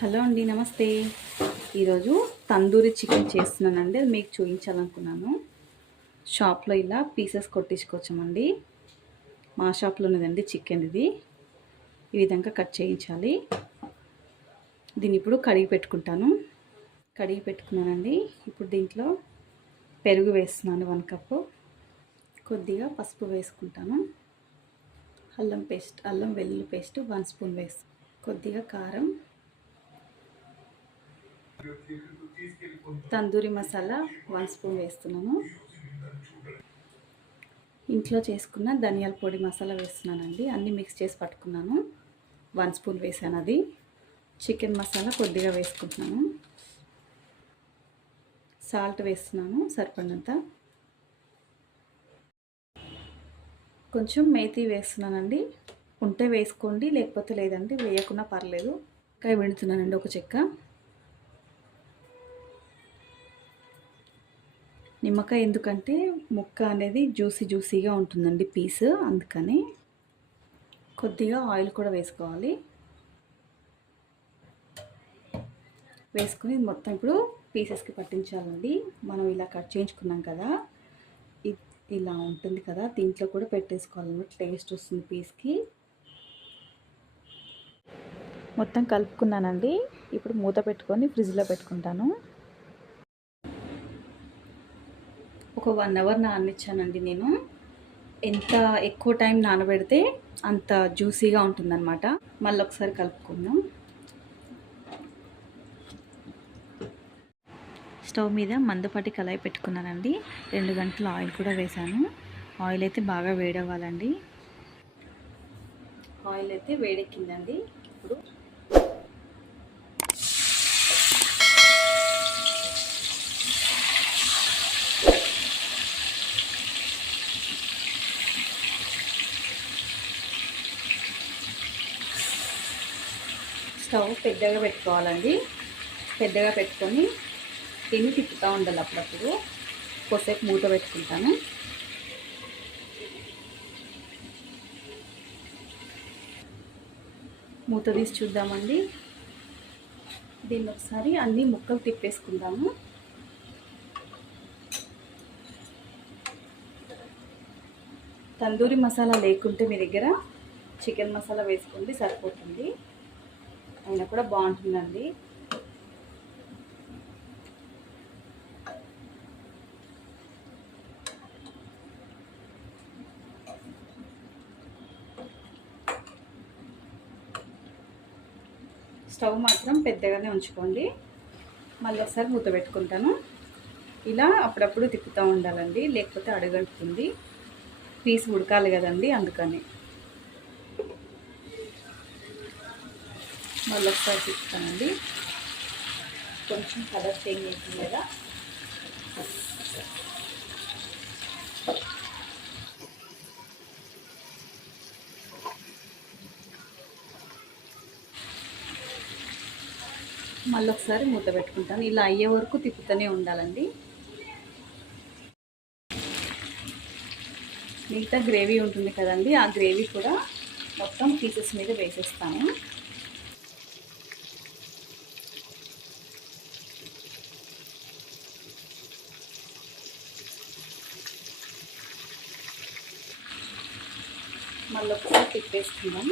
Hello అండి నమస్తే. ఈరోజు తందూరి చికెన్ చేస్తున్నానండి అది మీకు చూపించాలనుకున్నాను. షాప్లో ఇలా పీసెస్ కొట్టించుకోవచ్చామండి. మా షాప్లో ఉన్నదండి చికెన్ ఇది. ఈ విధంగా కట్ చేయించాలి. దీన్ని ఇప్పుడు కడిగి పెట్టుకుంటాను. కడిగి పెట్టుకున్నానండి. ఇప్పుడు దీంట్లో పెరుగు వేస్తున్నాను వన్ కప్పు కొద్దిగా పసుపు వేసుకుంటాను. అల్లం పేస్ట్ అల్లం వెల్లుల్లి పేస్ట్ వన్ స్పూన్ వేసి కొద్దిగా కారం. తందూరి మసాలా వన్ స్పూన్ వేస్తున్నాను. ఇంట్లో చేసుకున్న ధనియాల పొడి మసాలా వేస్తున్నానండి. అన్నీ మిక్స్ చేసి పట్టుకున్నాను. వన్ స్పూన్ వేసాను అది. చికెన్ మసాలా కొద్దిగా వేసుకుంటున్నాను. సాల్ట్ వేస్తున్నాను సరిపడినంత. కొంచెం మేతి వేస్తున్నానండి. ఉంటే వేసుకోండి లేకపోతే లేదండి వేయకుండా పర్లేదు. ఇంకా విడుతున్నానండి ఒక చెక్క. నిమ్మకాయ ఎందుకంటే ముక్క అనేది జ్యూసీ జ్యూసీగా ఉంటుందండి పీస్ అందుకని కొద్దిగా ఆయిల్ కూడా వేసుకోవాలి. వేసుకుని మొత్తం ఇప్పుడు పీసెస్కి పట్టించాలండి. మనం ఇలా కట్ చేయించుకున్నాం కదా ఇ- ఇలా ఉంటుంది కదా దీంట్లో కూడా పెట్టేసుకోవాలన్నమాట. టేస్ట్ వస్తుంది పీస్కి. మొత్తం కలుపుకున్నానండి. ఇప్పుడు మూత పెట్టుకొని ఫ్రిడ్జ్లో పెట్టుకుంటాను ఒక వన్ అవర్ నాననిచ్చానండి నేను. ఎంత ఎక్కువ టైం నానబెడితే అంత జ్యూసీగా ఉంటుందన్నమాట. మళ్ళీ ఒకసారి కలుపుకుందాం. స్టవ్ మీద మందపాటి కళాయి పెట్టుకున్నానండి. రెండు గంటలు ఆయిల్ కూడా వేశాను ఆయిల్ అయితే బాగా వేడవ్వాలండి. ఆయిల్ అయితే వేడెక్కిందండి. ఇప్పుడు స్టవ్ పెద్దగా పెట్టుకోవాలండి. పెద్దగా పెట్టుకొని తిని తిప్పుతూ ఉండాలి అప్పుడప్పుడు. కొద్దిసేపు మూత పెట్టుకుంటాను. మూత తీసి చూద్దామండి. దీన్ని ఒకసారి అన్ని ముక్కలు తిప్పేసుకుందాము. తందూరి మసాలా లేకుంటే మీ దగ్గర చికెన్ మసాలా వేసుకోండి సరిపోతుంది. అయినా కూడా బాగుంటుందండి. స్టవ్ మాత్రం పెద్దగానే ఉంచుకోండి. మళ్ళీ ఒకసారి మూత పెట్టుకుంటాను. ఇలా అప్పుడప్పుడు తిప్పుతూ ఉండాలండి. లేకపోతే అడగంటుంది పీస్ ఉడకాలి కదండి అందుకని. మళ్ళీ ఒకసారి తిప్పుతానండి కొంచెం కలర్ చేంజ్ అవుతుంది కదా. మళ్ళీ ఒకసారి మూత పెట్టుకుంటాను. ఇలా అయ్యే వరకు తిప్పుతూనే ఉండాలండి. మిగతా గ్రేవీ ఉంటుంది కదండి ఆ గ్రేవీ కూడా మొత్తం పీసెస్ మీద వేసేస్తాను. మళ్ళీ ఒకసారి తిప్పేసుకుందాం.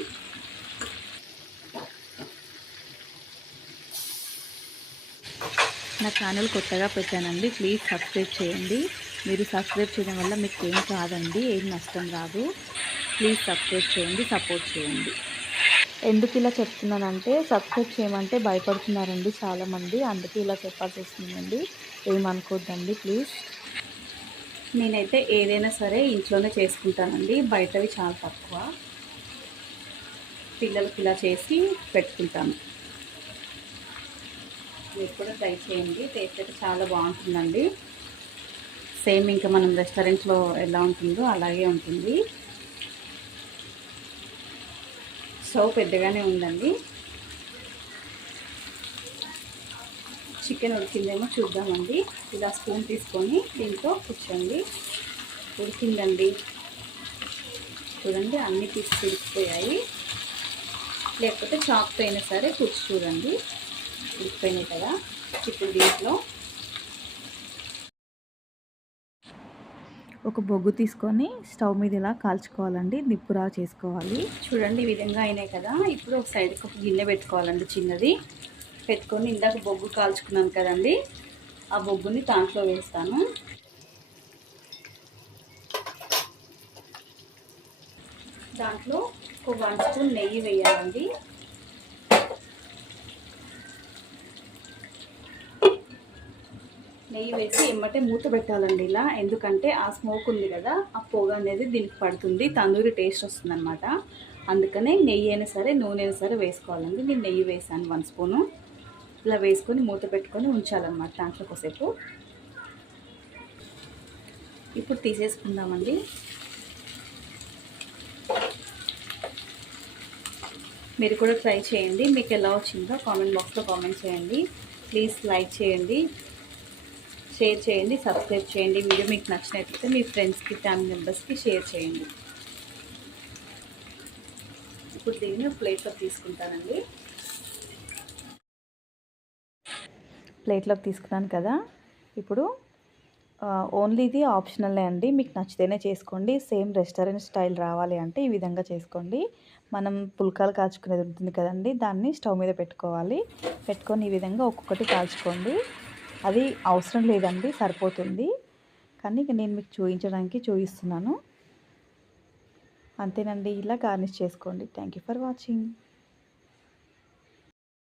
నా ఛానల్ కొత్తగా పెట్టానండి ప్లీజ్ సబ్స్క్రైబ్ చేయండి. మీరు సబ్స్క్రైబ్ చేయడం వల్ల మీకు ఏం కాదండి ఏం నష్టం రాదు. ప్లీజ్ సబ్స్క్రైబ్ చేయండి సపోర్ట్ చేయండి. ఎందుకు ఇలా చెప్తున్నానంటే సబ్స్క్రైబ్ చేయమంటే భయపడుతున్నారండి చాలామంది అందుకే ఇలా చెప్పాల్సి వస్తుందండి. ఏమనుకోద్దండి ప్లీజ్. నేనైతే ఏదైనా సరే ఇంట్లోనే చేసుకుంటానండి. బయటవి చాలా తక్కువ. పిల్లలకి ఇలా చేసి పెట్టుకుంటాను. మీరు కూడా ట్రై చేయండి. టేస్ట్ అయితే చాలా బాగుంటుందండి. సేమ్ ఇంకా మనం రెస్టారెంట్లో ఎలా ఉంటుందో అలాగే ఉంటుంది. స్టవ్ పెద్దగానే ఉందండి. చికెన్ ఉడికిందేమో చూద్దామండి. ఇలా స్పూన్ తీసుకొని దీంట్లో కూర్చోండి. ఉడికిందండి. చూడండి అన్ని పీసులు ఉడికిపోయాయి. లేకపోతే చాక్తో అయినా సరే కూర్చు చూడండి. ఉడికిపోయినాయి కదా. ఇప్పుడు దీంట్లో ఒక బొగ్గు తీసుకొని స్టవ్ మీద ఇలా కాల్చుకోవాలండి. నిప్పురా చేసుకోవాలి. చూడండి ఈ విధంగా అయినాయి కదా. ఇప్పుడు ఒక సైడ్కి ఒక గిన్నె పెట్టుకోవాలండి చిన్నది. పెట్టుకొని ఇందాక బొగ్గు కాల్చుకున్నాను కదండి ఆ బొగ్గుని దాంట్లో వేస్తాను. దాంట్లో ఒక వన్ స్పూన్ నెయ్యి వేయాలండి. నెయ్యి వేసి ఎమ్మటే మూత పెట్టాలండి ఇలా ఎందుకంటే ఆ స్మోక్ ఉంది కదా ఆ పొగ అనేది దీనికి పడుతుంది తందూరి టేస్ట్ వస్తుంది అందుకనే నెయ్యి అయినా సరే నూనె అయినా సరే వేసుకోవాలండి. నేను నెయ్యి వేసాను వన్ స్పూను. ఇలా వేసుకొని మూత పెట్టుకొని ఉంచాలన్నమాట దాంట్లో కొసేపు ఇప్పుడు తీసేసుకుందామండి. మీరు కూడా ట్రై చేయండి. మీకు ఎలా వచ్చిందో కామెంట్ బాక్స్లో కామెంట్ చేయండి. ప్లీజ్ లైక్ చేయండి. షేర్ చేయండి. సబ్స్క్రైబ్ చేయండి. వీడియో మీకు నచ్చినట్లయితే మీ ఫ్రెండ్స్కి ఫ్యామిలీ మెంబర్స్కి షేర్ చేయండి. ఇప్పుడు దీన్ని ప్లేట్లో తీసుకుంటానండి. ప్లేట్లోకి తీసుకున్నాను కదా. ఇప్పుడు ఓన్లీ ఇది ఆప్షనల్లే అండి. మీకు నచ్చితేనే చేసుకోండి. సేమ్ రెస్టారెంట్ స్టైల్ రావాలి అంటే ఈ విధంగా చేసుకోండి. మనం పుల్కాలు కాల్చుకునేది ఉంటుంది కదండి. దాన్ని స్టవ్ మీద పెట్టుకోవాలి. పెట్టుకొని ఈ విధంగా ఒక్కొక్కటి కాల్చుకోండి. అది అవసరం లేదండి. సరిపోతుంది. కానీ నేను మీకు చూపించడానికి చూపిస్తున్నాను అంతేనండి. ఇలా గార్నిష్ చేసుకోండి. Thank you for watching.